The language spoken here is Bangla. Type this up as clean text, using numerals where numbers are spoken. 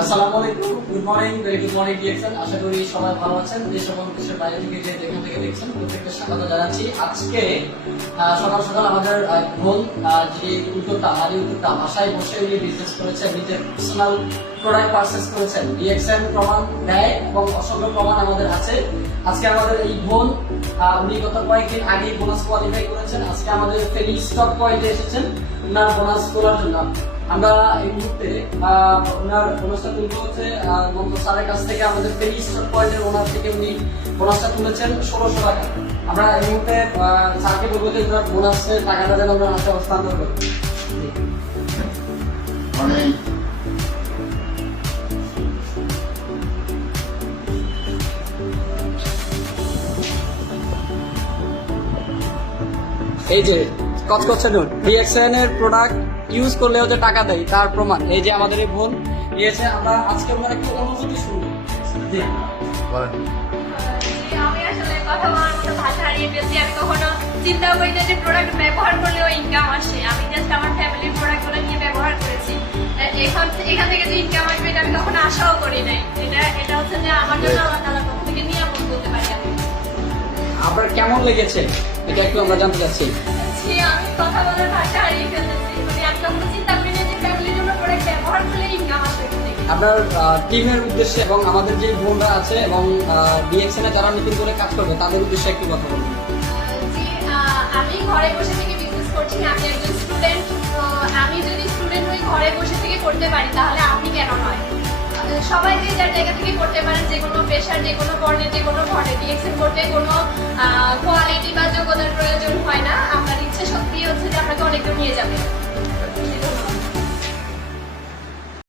আসসালামু আলাইকুম, good morning, very good morning DXN. আশা করি সবাই ভালো আছেন। দেশ এবং দেশের বাইরে থেকে যে যেখান থেকে দেখছেন প্রত্যেককে স্বাগত জানাচ্ছি। আজকে সকাল সকাল আমাদের বোন যে উদ্যোক্তা বাসায় বসে উনি বিজনেস করেছেন, নিজের পার্সোনাল প্রোডাক্ট পারচেস করেছেন। ডিএক্সএন প্রমাণ দেয় এবং অসংখ্য প্রমাণ আমাদের আছে। আজকে আমাদের এই বোন উনি গত কয়েকদিন আগেই বোনাস কোয়ালিফাই করেছেন। আজকে আমাদের ফেরি স্টক পয়েন্টে এসেছেন ওনার বোনাস তোলার জন্য। আমরা এই মুহূর্তে ওনার বোনাসটা তুলতে হচ্ছে মমতা স্যারের কাছ থেকে। আমাদের ফেরি স্টক পয়েন্টের ওনার থেকে উনি বোনাসটা তুলেছেন 1600 টাকা। আমরা এই মুহূর্তে স্যারকে বলবো যে ওনার বোনাসের টাকাটা যেন আমরা হাতে হস্তান্তর করি। এই যে কচকচে নোট, ডিএক্সএন এর প্রোডাক্ট ইউজ করলেও যে টাকা দেয় তার প্রমাণ এই যে আমাদের এই বোন দিয়েছে। আমরা আজকে ওনার একটু অনুভূতি শুনবো। জি বলেন। আমি আসলে কথা বলার মতো ভাষা হারিয়ে ফেলছি। আমি কখনো চিন্তা করি না যে প্রোডাক্ট ব্যবহার করলেও ইনকাম আসে। আমি জাস্ট আমার ফ্যামিলির প্রোডাক্টগুলো নিয়ে ব্যবহার করেছি। এখান থেকে যে ইনকাম আসবে এটা আমি কখনো আশাও করি নাই। এটা হচ্ছে যে আমার জন্য আল্লাহ তাআলার পক্ষ থেকে নিয়ামত বলতে পারি আমি। আপনার কেমন লেগেছে এটা একটু আমরা জানতে চাচ্ছি। আমি কথা বলার ভাষা হারিয়ে ফেলেছি। আমি কখনো চিন্তা করি না যে ফ্যামিলির জন্য প্রোডাক্ট ব্যবহার করলে ইনকাম আসবে। আপনার টিমের উদ্দেশ্যে এবং আমাদের যে বোনরা আছে এবং ডিএক্সএন এ যারা নতুন করে কাজ করবে তাদের উদ্দেশ্যে একটু কথা বলুন। আমি ঘরে বসে থেকে বিজনেস করছি। আমি একজন স্টুডেন্ট। আমি যদি স্টুডেন্ট হয়ে ঘরে বসে থেকে করতে পারি তাহলে আপনি কেন নয়? সবাই যে যার জায়গা থেকে করতে পারেন, যে কোনো পেশার, যে কোনো বর্ণের, যে কোনো ঘরে ডিএক্সএন করতে কোনো কোয়ালিটি বা যোগ্যতার প্রয়োজন হয় না। আপনার ইচ্ছে শক্তি হচ্ছে যে আপনাকে অনেক দূর নিয়ে যাবে।